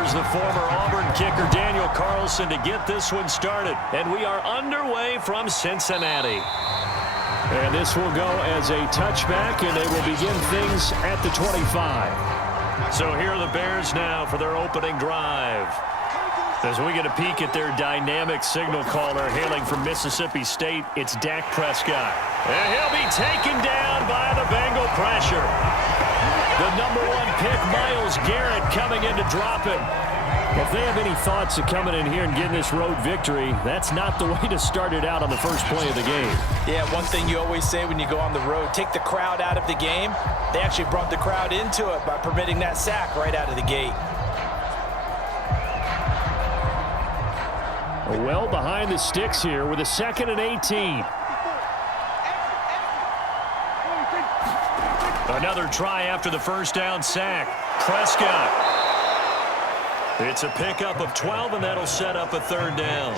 Here's the former Auburn kicker Daniel Carlson to get this one started. And we are underway from Cincinnati. And this will go as a touchback, and they will begin things at the 25. So here are the Bears now for their opening drive. As we get a peek at their dynamic signal caller hailing from Mississippi State, it's Dak Prescott. And he'll be taken down by the Bengal pressure. The #1 pick, Myles Garrett, coming in to drop him. If they have any thoughts of coming in here and getting this road victory, that's not the way to start it out on the first play of the game. Yeah, one thing you always say when you go on the road, take the crowd out of the game. They actually brought the crowd into it by permitting that sack right out of the gate. Well behind the sticks here with a 2nd and 18. Another try after the first down sack. Prescott. It's a pickup of 12, and that'll set up a 3rd down.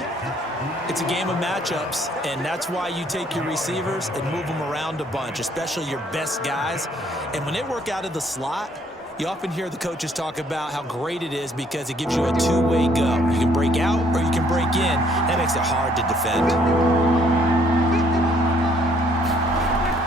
It's a game of matchups, and that's why you take your receivers and move them around a bunch, especially your best guys. And when they work out of the slot, you often hear the coaches talk about how great it is because it gives you a two-way go. You can break out or you can break in. That makes it hard to defend.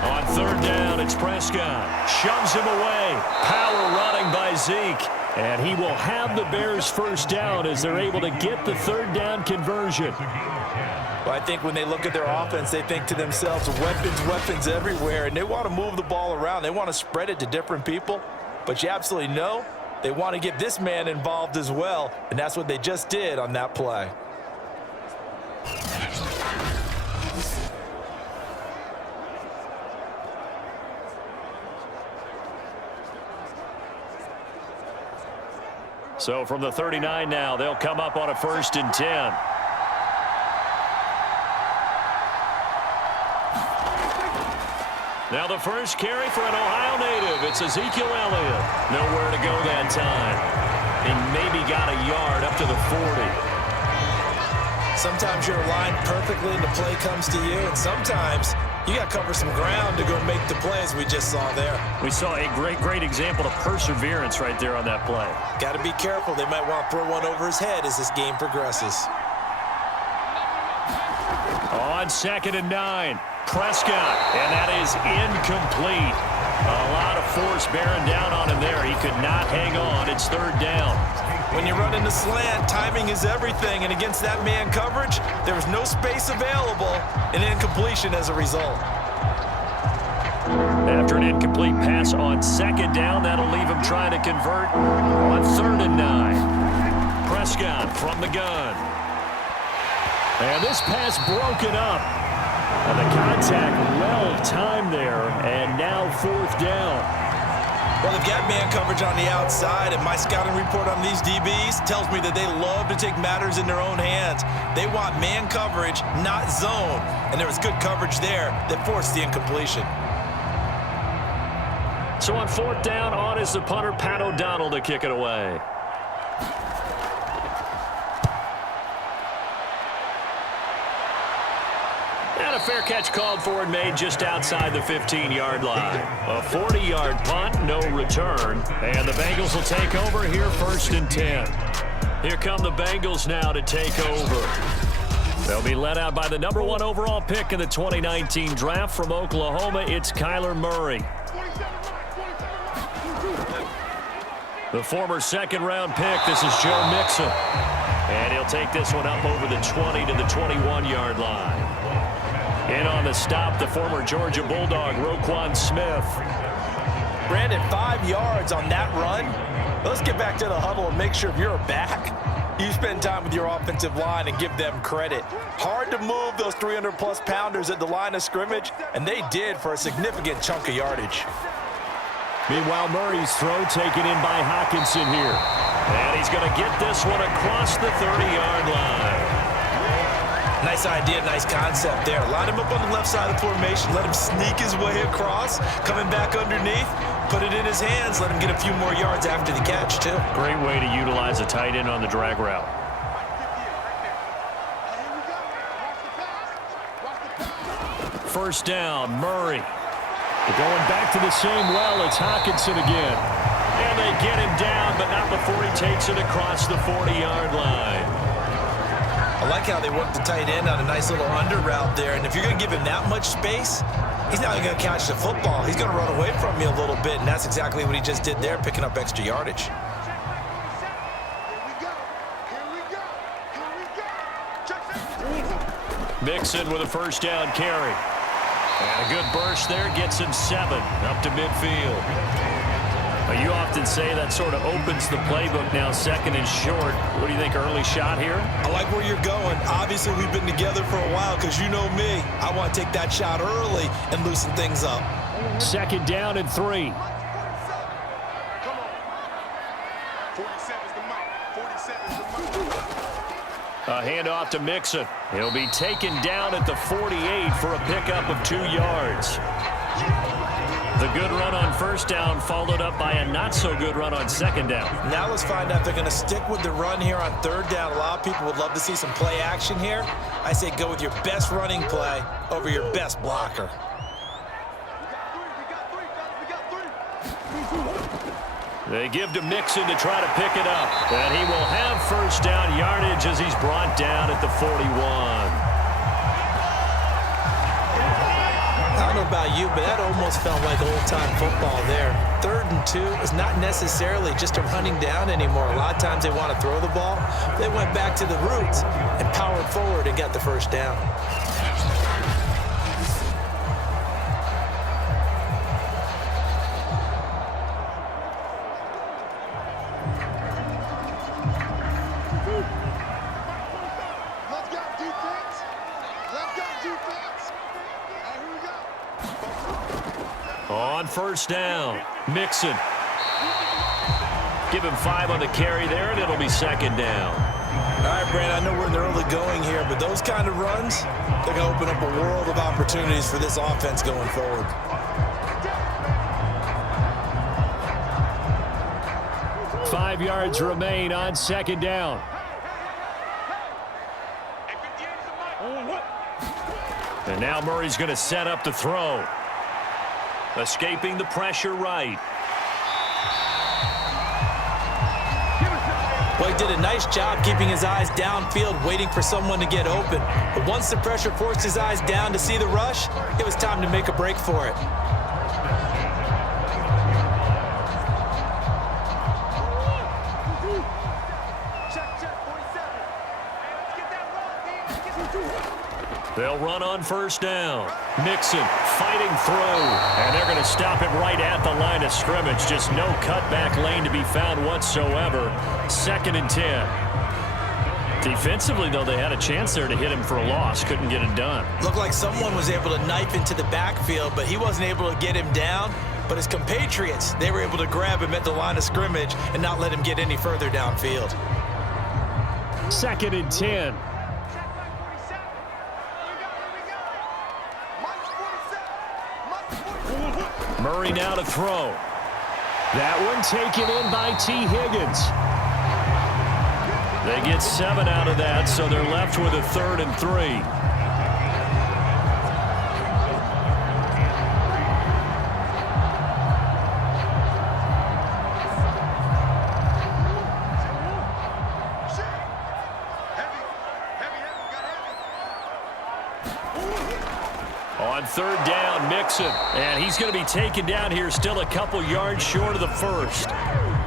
On 3rd down, it's Prescott. Shoves him away. Power running by Zeke. And he will have the Bears' 1st down as they're able to get the 3rd down conversion. Well, I think when they look at their offense, they think to themselves, weapons everywhere, and they want to move the ball around. They want to spread it to different people. But you absolutely know they want to get this man involved as well, and that's what they just did on that play. So from the 39 now, they'll come up on a 1st and 10. Now the first carry for an Ohio native. It's Ezekiel Elliott. Nowhere to go that time. He maybe got a yard up to the 40. Sometimes you're aligned perfectly and the play comes to you, and sometimes you got to cover some ground to go make the plays we just saw there. We saw a great example of perseverance right there on that play. Got to be careful. They might want to throw one over his head as this game progresses. On 2nd and 9, Prescott, and that is incomplete. A lot of force bearing down on him there. He could not hang on. It's 3rd down. When you run in the slant, timing is everything, and against that man coverage, there was no space available, and incompletion as a result. After an incomplete pass on 2nd down, that'll leave him trying to convert on 3rd and 9. Prescott from the gun. And this pass broken up. And the contact well timed there, and now 4th down. Well, they've got man coverage on the outside, and my scouting report on these DBs tells me that they love to take matters in their own hands. They want man coverage, not zone. And there was good coverage there that forced the incompletion. So on 4th down, on is the punter, Pat O'Donnell, to kick it away. And a fair catch called for and made just outside the 15-yard line. A 40-yard punt, no return. And the Bengals will take over here 1st and 10. Here come the Bengals now to take over. They'll be led out by the #1 overall pick in the 2019 draft from Oklahoma. It's Kyler Murray. The former 2nd-round pick, this is Joe Mixon. And he'll take this one up over the 20 to the 21-yard line. In on the stop, the former Georgia Bulldog, Roquan Smith. Brandon, 5 yards on that run. Let's get back to the huddle and make sure if you're back, you spend time with your offensive line and give them credit. Hard to move those 300-plus pounders at the line of scrimmage, and they did for a significant chunk of yardage. Meanwhile, Murray's throw taken in by Hockenson here. And he's going to get this one across the 30-yard line. Nice idea, nice concept there. Line him up on the left side of the formation, let him sneak his way across, coming back underneath, put it in his hands, let him get a few more yards after the catch, too. Great way to utilize a tight end on the drag route. First down, Murray. Going back to the same well, it's Hockenson again. And they get him down, but not before he takes it across the 40-yard line. I like how they work the tight end on a nice little under route there. And if you're going to give him that much space, he's not going to catch the football. He's going to run away from you a little bit, and that's exactly what he just did there, picking up extra yardage. Mixon with a first down carry. And a good burst there gets him 7 up to midfield. You often say that sort of opens the playbook now, second and short. What do you think, early shot here? I like where you're going. Obviously, we've been together for a while because you know me. I want to take that shot early and loosen things up. Second down and 3. A handoff to Mixon. He'll be taken down at the 48 for a pickup of 2 yards. The good run on first down followed up by a not-so-good run on second down. Now let's find out if they're going to stick with the run here on third down. A lot of people would love to see some play action here. I say go with your best running play over your best blocker. They give to Mixon to try to pick it up. And he will have first down yardage as he's brought down at the 41. I don't know about you, but that almost felt like old-time football there. 3rd and 2 is not necessarily just a running down anymore. A lot of times they want to throw the ball. They went back to the roots and powered forward and got the first down. On first down, Mixon. Give him 5 on the carry there, and it'll be second down. All right, Brandon, I know we're in the early going here, but those kind of runs, they're going to open up a world of opportunities for this offense going forward. Five yards remain on second down. And now Murray's going to set up the throw. Escaping the pressure right. Well, he did a nice job keeping his eyes downfield, waiting for someone to get open. But once the pressure forced his eyes down to see the rush, it was time to make a break for it. They'll run on first down. Mixon fighting through, and they're going to stop him right at the line of scrimmage. Just no cutback lane to be found whatsoever. 2nd and 10. Defensively, though, they had a chance there to hit him for a loss. Couldn't get it done. Looked like someone was able to knife into the backfield, but he wasn't able to get him down. But his compatriots, they were able to grab him at the line of scrimmage and not let him get any further downfield. 2nd and 10. Murray now to throw. That one taken in by T. Higgins. They get 7 out of that, so they're left with a 3rd and 3. On 3rd down, Mixon, and he's going to be taken down here still a couple yards short of the first.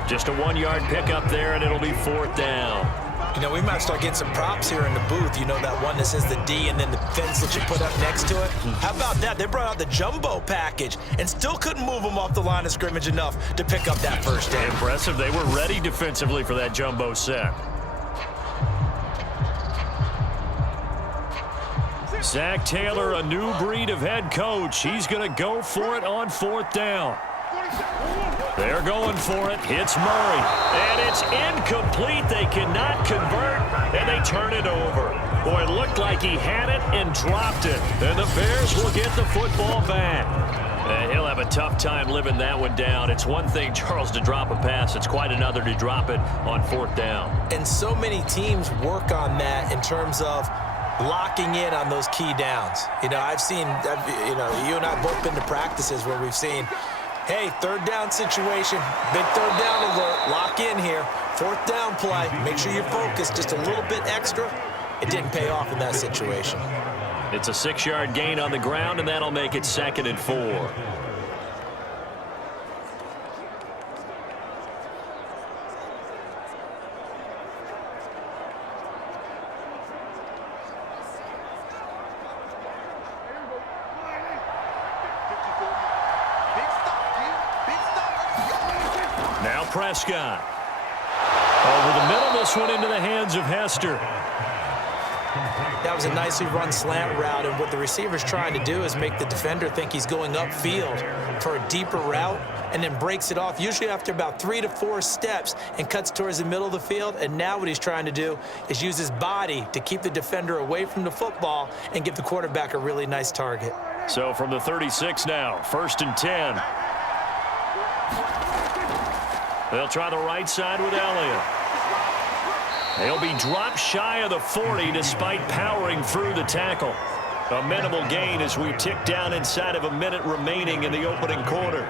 Just a 1-yard pickup there, and it'll be 4th down. You know, we might start getting some props here in the booth. You know, that one that says the D and then the fence that you put up next to it? How about that? They brought out the jumbo package and still couldn't move them off the line of scrimmage enough to pick up that first down. Impressive. They were ready defensively for that jumbo set. Zach Taylor, a new breed of head coach. He's going to go for it on 4th down. They're going for it. It's Murray. And it's incomplete. They cannot convert, and they turn it over. Boy, it looked like he had it and dropped it. And the Bears will get the football back. He'll have a tough time living that one down. It's one thing, Charles, to drop a pass. It's quite another to drop it on 4th down. And so many teams work on that in terms of locking in on those key downs. You know, I've seen, you know, you and I have both been to practices where we've seen Hey, third down situation. Big third down alert. Lock in here. Fourth down play. Make sure you're focused just a little bit extra. It didn't pay off in that situation. It's a 6-yard gain on the ground, and that'll make it 2nd and 4. Now Prescott. Over the middle, this one into the hands of Hester. That was a nicely run slant route, and what the receiver's trying to do is make the defender think he's going upfield for a deeper route and then breaks it off, usually after about 3 to 4 steps, and cuts towards the middle of the field. And now what he's trying to do is use his body to keep the defender away from the football and give the quarterback a really nice target. So from the 36 now, 1st and 10. They'll try the right side with Elliott. They'll be dropped shy of the 40 despite powering through the tackle. A minimal gain as we tick down inside of a minute remaining in the opening quarter.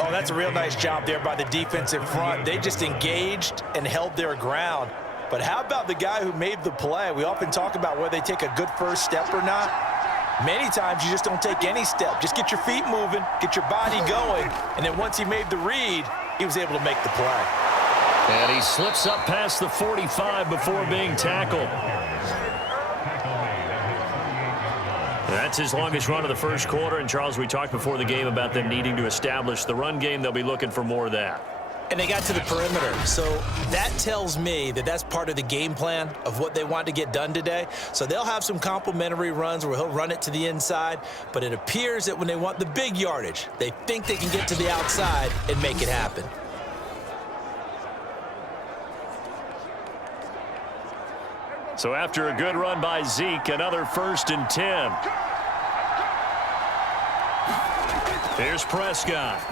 Oh, that's a real nice job there by the defensive front. They just engaged and held their ground. But how about the guy who made the play? We often talk about whether they take a good first step or not. Many times you just don't take any step. Just get your feet moving, get your body going, and then once he made the read, he was able to make the play. And he slips up past the 45 before being tackled. That's his longest run of the first quarter. And, Charles, we talked before the game about them needing to establish the run game. They'll be looking for more of that. And they got to the perimeter. So that tells me that that's part of the game plan of what they want to get done today. So they'll have some complementary runs where he'll run it to the inside. But it appears that when they want the big yardage, they think they can get to the outside and make it happen. So after a good run by Zeke, another 1st and 10. Here's Prescott.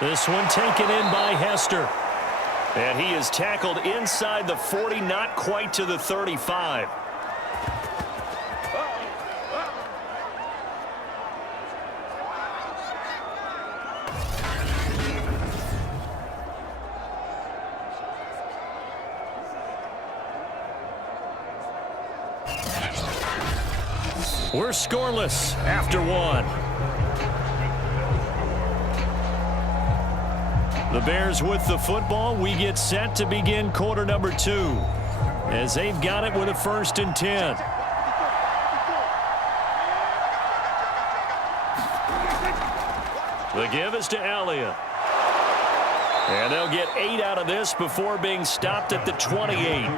This one taken in by Hester. And he is tackled inside the 40, not quite to the 35. We're scoreless after 1. The Bears with the football. We get set to begin quarter number 2 as they've got it with a 1st and 10. The give is to Elliott. And they'll get 8 out of this before being stopped at the 28.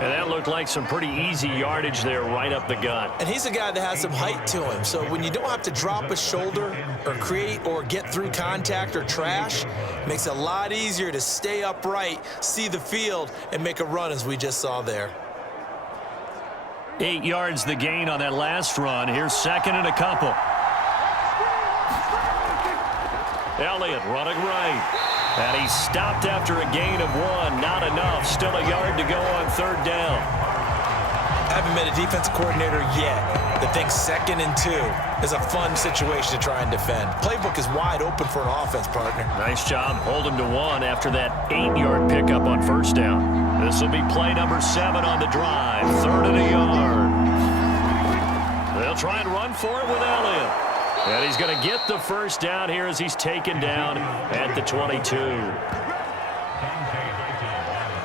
And that looked like some pretty easy yardage there right up the gut. And he's a guy that has some height to him. So when you don't have to drop a shoulder or create or get through contact or trash, it makes it a lot easier to stay upright, see the field, and make a run as we just saw there. 8 yards the gain on that last run. Here's 2nd and a couple. Elliott running right. And he stopped after a gain of 1. Not enough. Still a yard to go on 3rd down. I haven't met a defensive coordinator yet that thinks 2nd and 2 is a fun situation to try and defend. Playbook is wide open for an offense, partner. Nice job holding to 1 after that 8-yard pickup on 1st down. This will be play number 7 on the drive. 3rd and a yard. They'll try and run for it with Elliott. And he's going to get the 1st down here as he's taken down at the 22.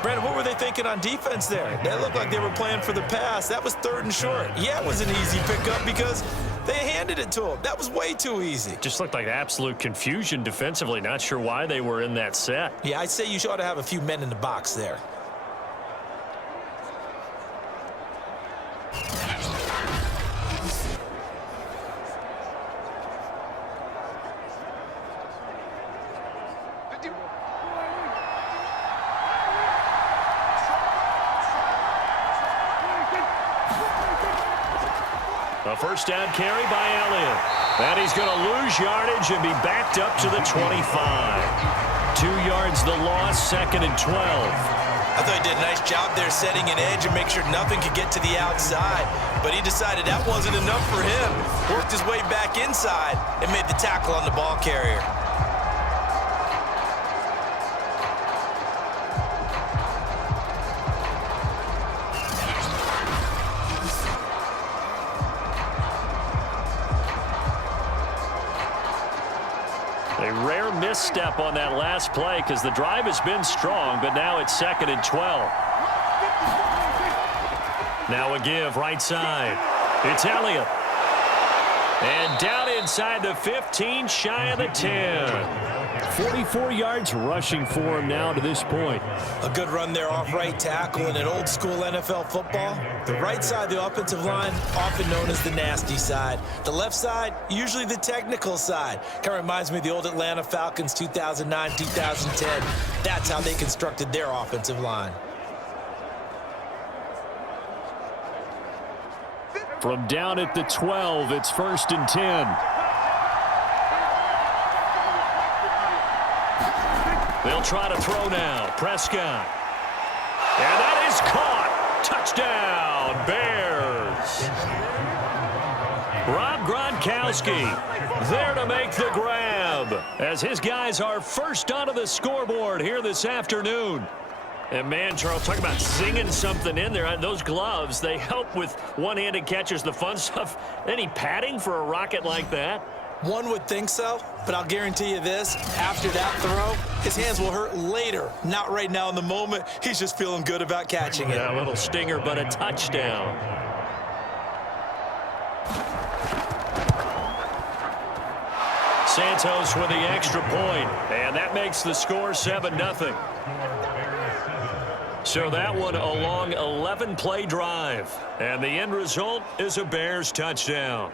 Brandon, what were they thinking on defense there? That looked like they were playing for the pass. That was 3rd and short. Yeah, it was an easy pickup because they handed it to him. That was way too easy. Just looked like absolute confusion defensively. Not sure why they were in that set. Yeah, I'd say you ought to have a few men in the box there. A 1st down carry by Elliott. And he's going to lose yardage and be backed up to the 25. 2 yards the loss, 2nd and 12. I thought he did a nice job there setting an edge and make sure nothing could get to the outside. But he decided that wasn't enough for him. Worked his way back inside and made the tackle on the ball carrier. A rare misstep on that last play because the drive has been strong, but now it's 2nd and 12. Now a give right side. It's Elliott. And down inside the 15, shy of the 10. 44 yards rushing for him now to this point. A good run there off right tackle in an old school NFL football. The right side of the offensive line, often known as the nasty side. The left side, usually the technical side. Kind of reminds me of the old Atlanta Falcons 2009, 2010. That's how they constructed their offensive line. From down at the 12, it's 1st and 10. They'll try to throw now. Prescott. And that is caught. Touchdown, Bears. Rob Gronkowski there to make the grab as his guys are first onto the scoreboard here this afternoon. And man, Charles, talk about singing something in there. Those gloves, they help with one-handed catches, the fun stuff. Any padding for a rocket like that? One would think so, but I'll guarantee you this. After that throw, his hands will hurt later. Not right now in the moment. He's just feeling good about catching it. Yeah, a little stinger, but a touchdown. Santos with the extra point, and that makes the score 7-0. So that one a long 11-play drive, and the end result is a Bears touchdown.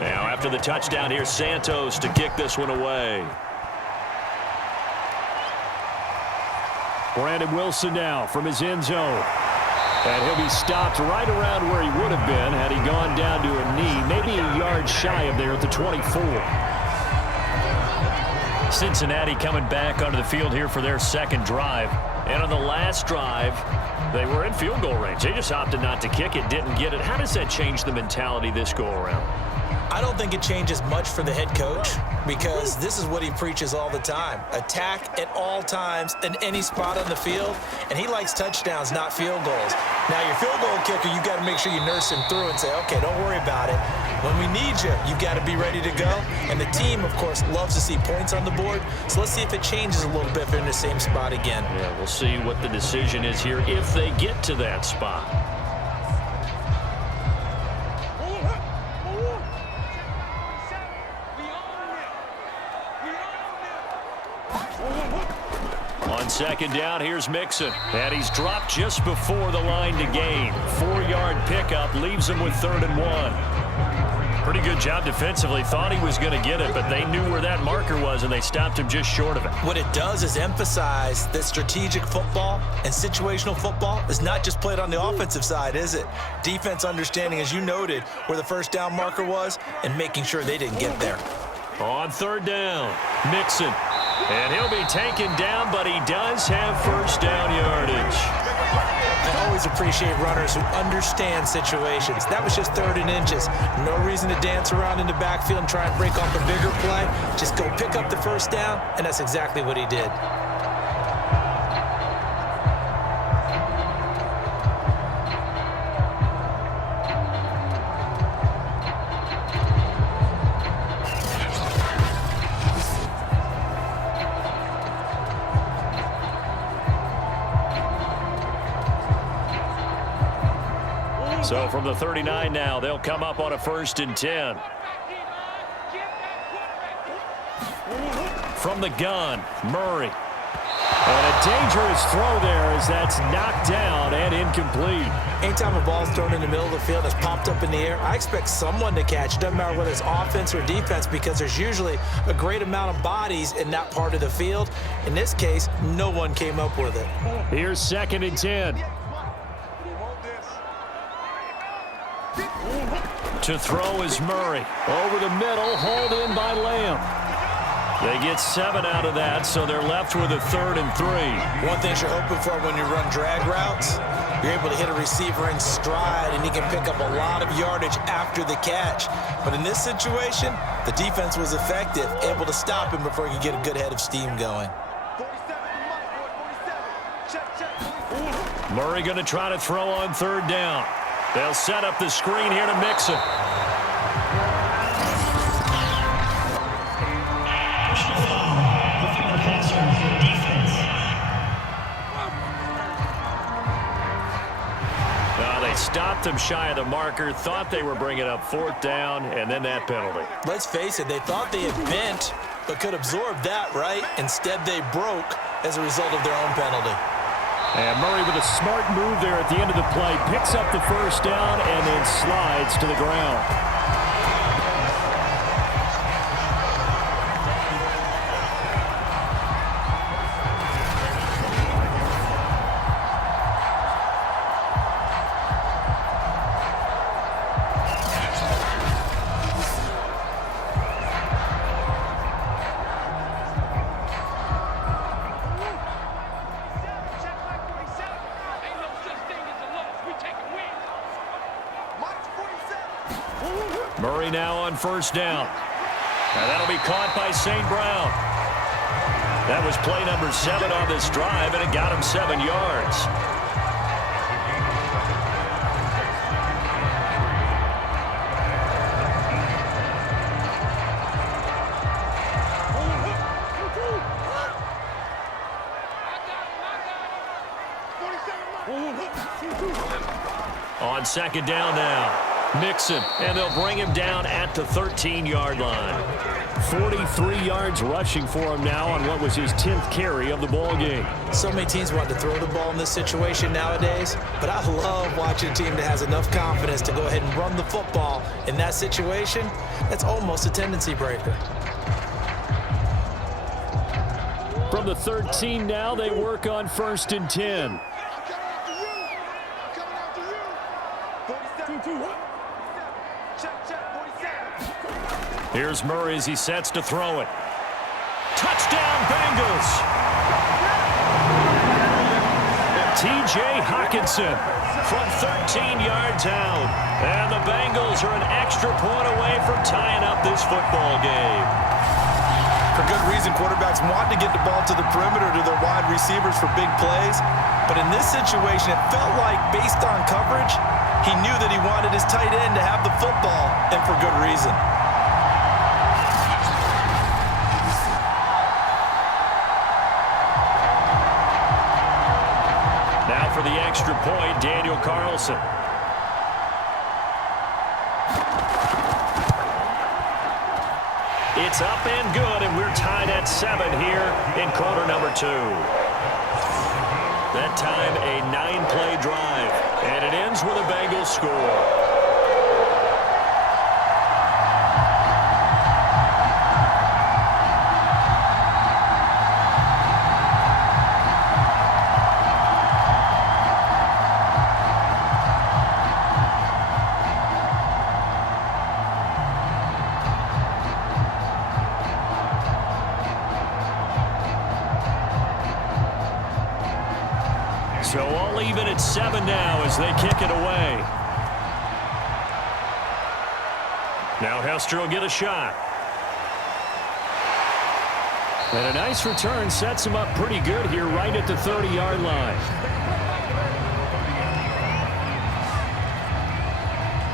Now after the touchdown, here's Santos to kick this one away. Brandon Wilson now from his end zone. And he'll be stopped right around where he would have been had he gone down to a knee, maybe a yard shy of there at the 24. Cincinnati coming back onto the field here for their second drive. And on the last drive, they were in field goal range. They just opted not to kick it, didn't get it. How does that change the mentality this go around? I don't think it changes much for the head coach because this is what he preaches all the time. Attack at all times in any spot on the field, and he likes touchdowns, not field goals. Now, your field goal kicker, you've got to make sure you nurse him through and say, okay, don't worry about it. When we need you, you've got to be ready to go. And the team, of course, loves to see points on the board. So let's see if it changes a little bit if they're in the same spot again. Yeah, we'll see what the decision is here if they get to that spot. On second down, here's Mixon. And he's dropped just before the line to gain. 4-yard pickup leaves him with 3rd and 1. Pretty good job defensively. Thought he was going to get it, but they knew where that marker was, and they stopped him just short of it. What it does is emphasize that strategic football and situational football is not just played on the offensive side, is it? Defense understanding, as you noted, where the first down marker was and making sure they didn't get there. On 3rd down, Mixon. And he'll be taken down, but he does have first down yardage. I always appreciate runners who understand situations. That was just 3rd and inches. No reason to dance around in the backfield and try and break off a bigger play. Just go pick up the first down, and that's exactly what he did. So from the 39 now, they'll come up on a 1st and 10. from the gun. Murray. And a dangerous throw there as that's knocked down and incomplete. Anytime a ball's thrown in the middle of the field, it's popped up in the air, I expect someone to catch. Doesn't matter whether it's offense or defense, because there's usually a great amount of bodies in that part of the field. In this case, no one came up with it. Here's 2nd and 10. To throw is Murray. Over the middle, hauled in by Lamb. They get 7 out of that, so they're left with a 3rd and 3. One thing you're hoping for when you run drag routes, you're able to hit a receiver in stride, and he can pick up a lot of yardage after the catch. But in this situation, the defense was effective, able to stop him before he could get a good head of steam going. Murray going to try to throw on 3rd down. They'll set up the screen here to Mixon. Stopped him shy of the marker, thought they were bringing up 4th down, and then that penalty. Let's face it, they thought they had bent, but could absorb that, right? Instead, they broke as a result of their own penalty. And Murray with a smart move there at the end of the play, picks up the 1st down and then slides to the ground. Murray now on 1st down. And that'll be caught by St. Brown. That was play number 7 on this drive, and it got him 7 yards. On 2nd down now. Mixon, and they'll bring him down at the 13-yard line. 43 yards rushing for him now on what was his 10th carry of the ball game. So many teams want to throw the ball in this situation nowadays, but I love watching a team that has enough confidence to go ahead and run the football in that situation. That's almost a tendency breaker. From the 13 now, they work on 1st and 10. Here's Murray as he sets to throw it. Touchdown, Bengals! T.J. Hockenson from 13 yards out. And the Bengals are an extra point away from tying up this football game. For good reason, quarterbacks want to get the ball to the perimeter to their wide receivers for big plays. But in this situation, it felt like, based on coverage, he knew that he wanted his tight end to have the football, and for good reason. Now for the extra point, Daniel Carlson. It's up and good, and we're tied at 7 here in quarter number 2. That time, a 9-play drive, and it ends with a Bengals score. So all even at 7 now as they kick it away. Now Hester will get a shot. And a nice return sets him up pretty good here right at the 30-yard line.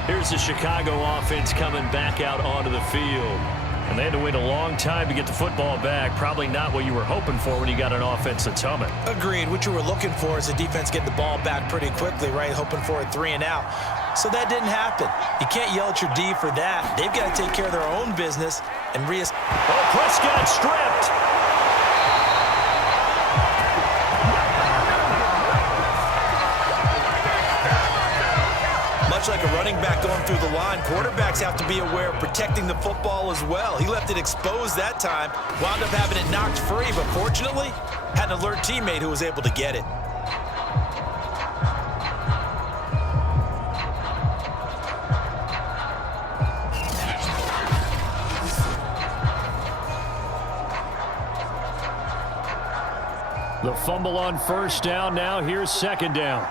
Here's the Chicago offense coming back out onto the field. And they had to wait a long time to get the football back. Probably not what you were hoping for when you got an offense that's humming. Agreed. What you were looking for is the defense getting the ball back pretty quickly, right? Hoping for a 3 and out. So that didn't happen. You can't yell at your D for that. They've got to take care of their own business and Prescott stripped. Much like a running back going through the line, quarterbacks have to be aware of protecting the football as well. He left it exposed that time, wound up having it knocked free, but fortunately, had an alert teammate who was able to get it. The fumble on first down. Now here's second down.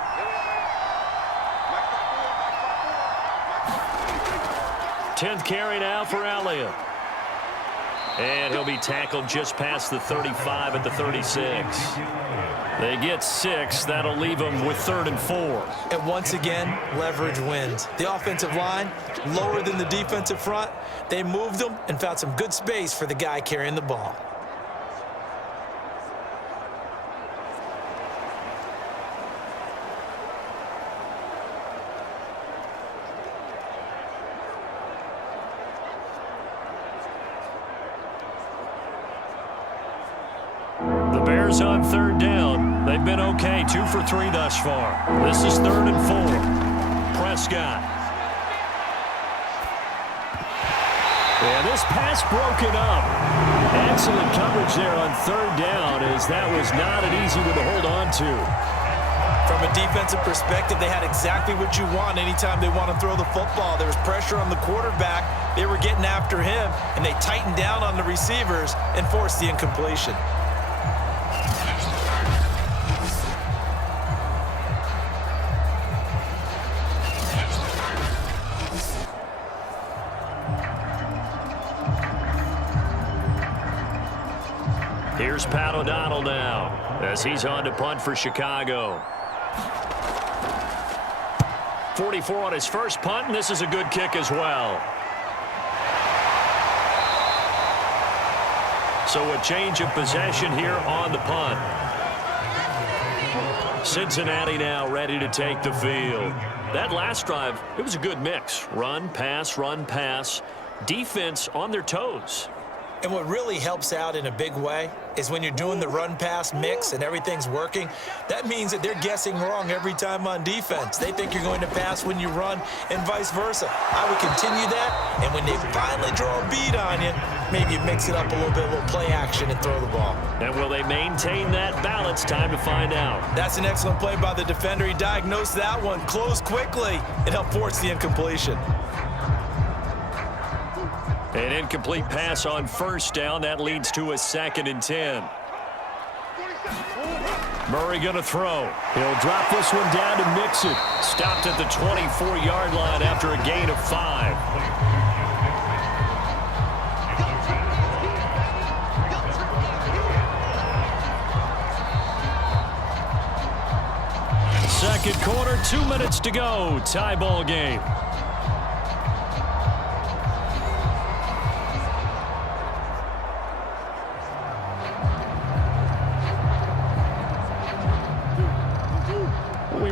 Tenth carry now for Elliott. And he'll be tackled just past the 35 at the 36. They get 6. That'll leave them with 3rd and 4. And once again, leverage wins. The offensive line, lower than the defensive front. They moved them and found some good space for the guy carrying the ball. Bears on 3rd down. They've been okay, 2 for 3 thus far. This is 3rd and 4. Prescott. And this pass broken up. Excellent coverage there on 3rd down, as that was not an easy one to hold on to. From a defensive perspective, they had exactly what you want anytime they want to throw the football. There was pressure on the quarterback. They were getting after him, and they tightened down on the receivers and forced the incompletion. Here's Pat O'Donnell now, as he's on to punt for Chicago. 44 on his first punt, and this is a good kick as well. So a change of possession here on the punt. Cincinnati now ready to take the field. That last drive, it was a good mix. Run, pass, defense on their toes. And what really helps out in a big way is when you're doing the run-pass mix and everything's working, that means that they're guessing wrong every time on defense. They think you're going to pass when you run and vice versa. I would continue that, and when they finally draw a beat on you, maybe you mix it up a little play action and throw the ball. And will they maintain that balance? Time to find out. That's an excellent play by the defender. He diagnosed that one, closed quickly, and helped force the incompletion. An incomplete pass on first down. That leads to a 2nd and 10. Murray going to throw. He'll drop this one down to Mixon. Stopped at the 24-yard line after a gain of 5. Second quarter, 2 minutes to go. Tie ball game.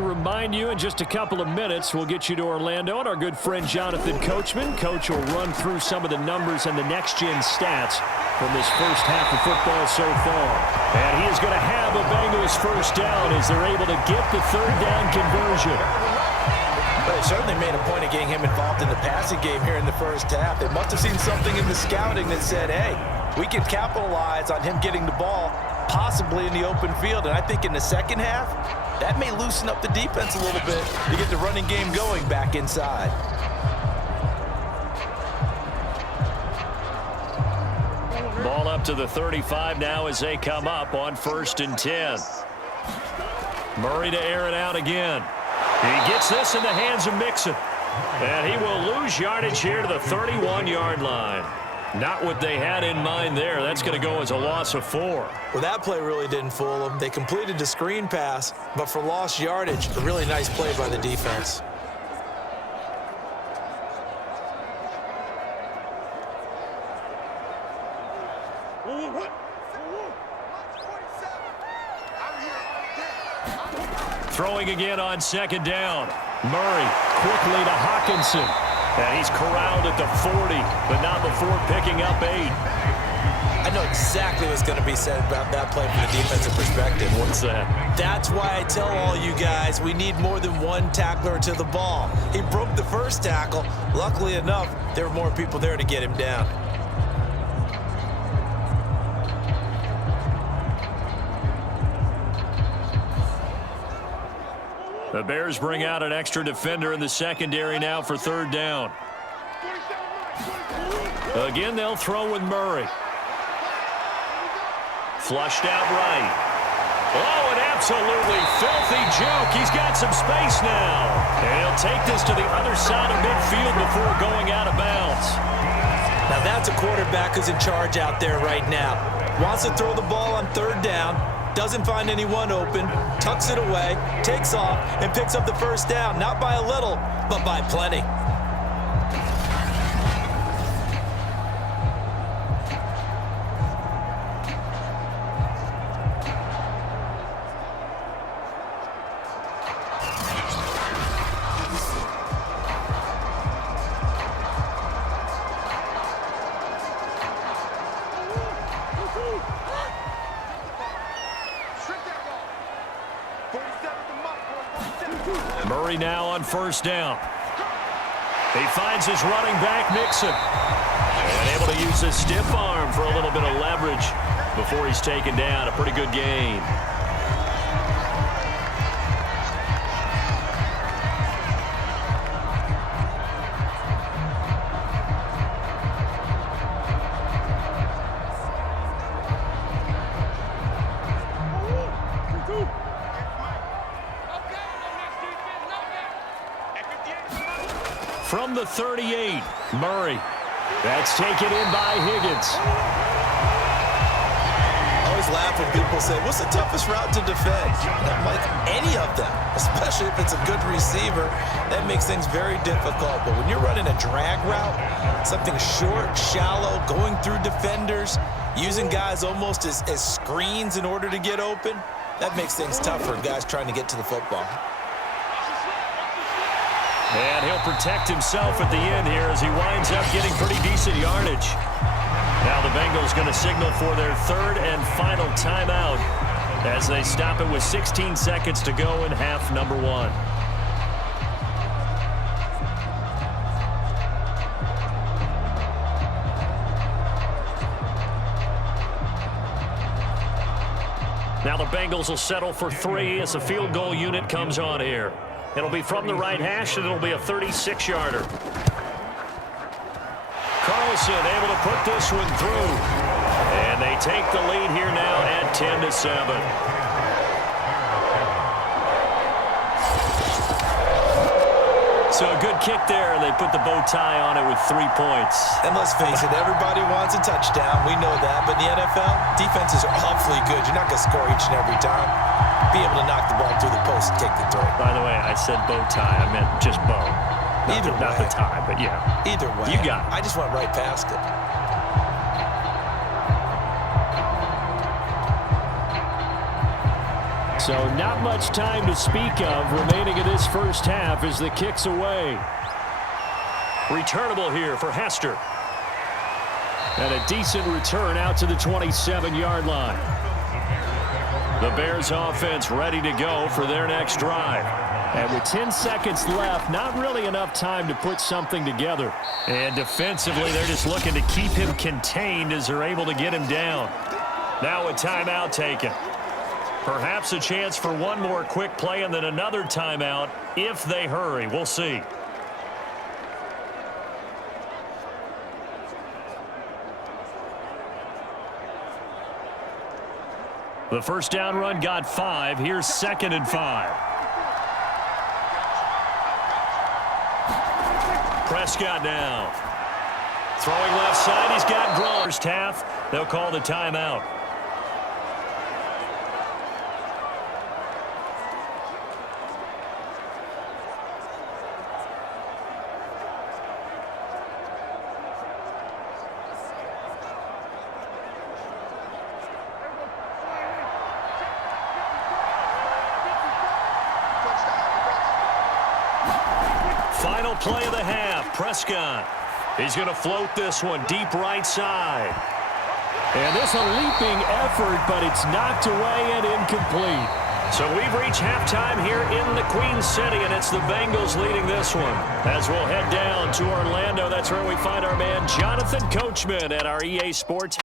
Remind you in just a couple of minutes, we'll get you to Orlando and our good friend Jonathan Coachman. Coach will run through some of the numbers and the next-gen stats from this first half of football so far. And he is going to have a Bengals first down as they're able to get the 3rd down conversion. But they certainly made a point of getting him involved in the passing game here in the first half. They must have seen something in the scouting that said, hey, we can capitalize on him getting the ball possibly in the open field. And I think in the second half, that may loosen up the defense a little bit to get the running game going back inside. Ball up to the 35 now as they come up on 1st and 10. Murray to air it out again. He gets this in the hands of Mixon. And he will lose yardage here to the 31-yard line. Not what they had in mind there. That's going to go as a loss of 4. Well, that play really didn't fool them. They completed the screen pass, but for lost yardage, a really nice play by the defense. Throwing again on 2nd down. Murray quickly to Hawkinson. And he's corralled at the 40, but not before picking up 8. I know exactly what's going to be said about that play from the defensive perspective. What's that? That's why I tell all you guys we need more than one tackler to the ball. He broke the first tackle. Luckily enough, there were more people there to get him down. The Bears bring out an extra defender in the secondary now for third down. Again, they'll throw with Murray. Flushed out right. Oh, an absolutely filthy juke. He's got some space now. And he'll take this to the other side of midfield before going out of bounds. Now that's a quarterback who's in charge out there right now. Wants to throw the ball on third down. Doesn't find anyone open. Tucks it away. Takes off and picks up the first down. Not by a little, but by plenty. Murray now on first down. He finds his running back, Mixon. And able to use his stiff arm for a little bit of leverage before he's taken down. A pretty good gain. From the 38, Murray. That's taken in by Higgins. I always laugh when people say, what's the toughest route to defend? I'm like, any of them, especially if it's a good receiver. That makes things very difficult. But when you're running a drag route, something short, shallow, going through defenders, using guys almost as screens in order to get open, that makes things tough for guys trying to get to the football. And he'll protect himself at the end here as he winds up getting pretty decent yardage. Now the Bengals going to signal for their third and final timeout as they stop it with 16 seconds to go in half number one. Now the Bengals will settle for 3 as the field goal unit comes on here. It'll be from the right hash, and it'll be a 36-yarder. Carlson able to put this one through. And they take the lead here now at 10-7. So a good kick there, and they put the bow tie on it with 3 points. And let's face it, everybody wants a touchdown. We know that. But in the NFL, defenses are awfully good. You're not going to score each and every time. Be able to knock the ball through the post and take the throw. By the way, I said bow tie. I meant just bow. Not the tie, but yeah. Either way. You got it. I just went right past it. So not much time to speak of remaining in this first half as the kick's away. Returnable here for Hester. And a decent return out to the 27-yard line. The Bears offense ready to go for their next drive. And with 10 seconds left, not really enough time to put something together. And defensively, they're just looking to keep him contained as they're able to get him down. Now a timeout taken. Perhaps a chance for one more quick play and then another timeout if they hurry. We'll see. The first down run got 5. Here's 2nd and 5. Prescott now. Throwing left side. He's got Gronk. First half, they'll call the timeout. Final play of the half. Prescott. He's going to float this one deep right side. And this a leaping effort, but it's knocked away and incomplete. So we've reached halftime here in the Queen City, and it's the Bengals leading this one. As we'll head down to Orlando, that's where we find our man Jonathan Coachman at our EA Sports